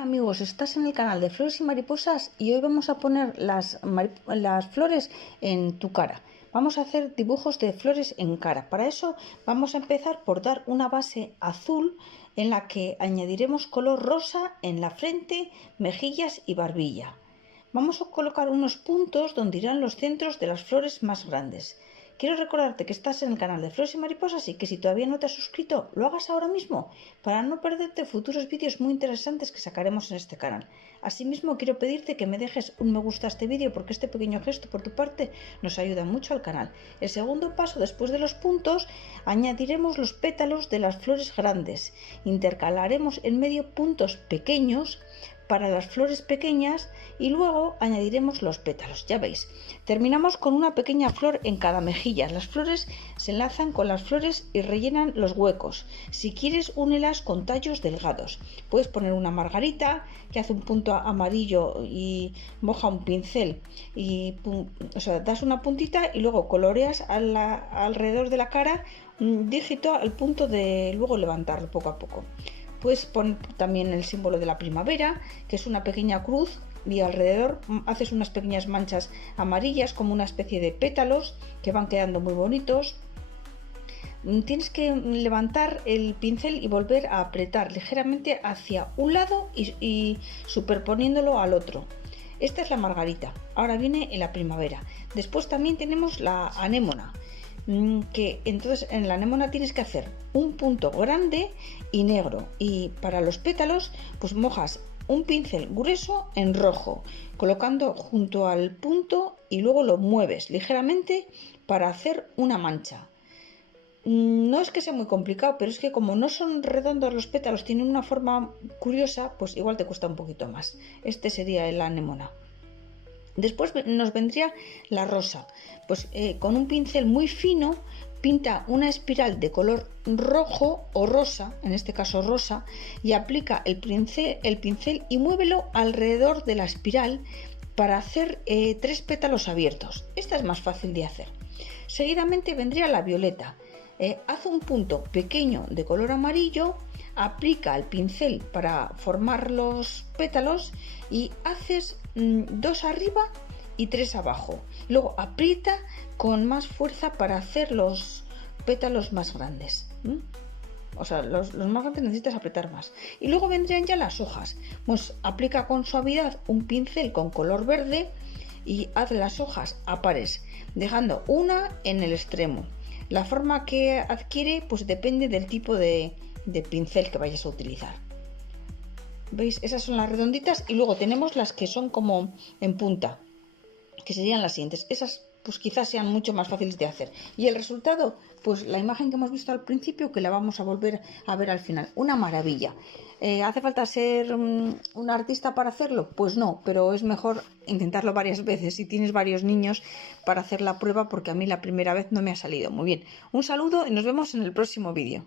Amigos, estás en el canal de Flores y Mariposas y hoy vamos a poner las flores en tu cara. Vamos a hacer dibujos de flores en cara. Para eso vamos a empezar por dar una base azul en la que añadiremos color rosa en la frente, mejillas y barbilla. Vamos a colocar unos puntos donde irán los centros de las flores más grandes. Quiero recordarte que estás en el canal de Flores y Mariposas y que si todavía no te has suscrito, lo hagas ahora mismo para no perderte futuros vídeos muy interesantes que sacaremos en este canal. Asimismo, quiero pedirte que me dejes un me gusta a este vídeo porque este pequeño gesto por tu parte nos ayuda mucho al canal. El segundo paso, después de los puntos, añadiremos los pétalos de las flores grandes. Intercalaremos en medio puntos pequeños para las flores pequeñas y luego añadiremos los pétalos. Ya veis, terminamos con una pequeña flor en cada mejilla. Las flores se enlazan con las flores y rellenan los huecos. Si quieres, únelas con tallos delgados. Puedes poner una margarita que hace un punto amarillo y moja un pincel y das una puntita y luego coloreas alrededor de la cara un dígito al punto de luego levantarlo poco a poco. Puedes poner también el símbolo de la primavera, que es una pequeña cruz, y alrededor haces unas pequeñas manchas amarillas como una especie de pétalos que van quedando muy bonitos. Tienes que levantar el pincel y volver a apretar ligeramente hacia un lado y superponiéndolo al otro. Esta es la margarita. Ahora viene la primavera. Después también tenemos la anémona, que entonces en la anémona tienes que hacer un punto grande y negro, y para los pétalos pues mojas un pincel grueso en rojo colocando junto al punto y luego lo mueves ligeramente para hacer una mancha. No es que sea muy complicado, pero es que como no son redondos los pétalos, tienen una forma curiosa, pues igual te cuesta un poquito más. Este sería la anémona. Después nos vendría la rosa, pues con un pincel muy fino pinta una espiral de color rojo o rosa, en este caso rosa, y aplica el pincel y muévelo alrededor de la espiral para hacer 3 pétalos abiertos. Esta es más fácil de hacer. Seguidamente vendría la violeta. Haz un punto pequeño de color amarillo, aplica el pincel para formar los pétalos y haces 2 arriba y 3 abajo. Luego aprieta con más fuerza para hacer los pétalos más grandes. O sea, los más grandes necesitas apretar más. Y luego vendrían ya las hojas. Pues aplica con suavidad un pincel con color verde y haz las hojas a pares, dejando una en el extremo. La forma que adquiere pues depende del tipo de pincel que vayas a utilizar. ¿Veis? Esas son las redonditas y luego tenemos las que son como en punta, que serían las siguientes. Esas pues quizás sean mucho más fáciles de hacer. Y el resultado, pues la imagen que hemos visto al principio, que la vamos a volver a ver al final. Una maravilla. ¿Hace falta ser un artista para hacerlo? Pues no, pero es mejor intentarlo varias veces si tienes varios niños para hacer la prueba, porque a mí la primera vez no me ha salido muy bien. Un saludo y nos vemos en el próximo vídeo.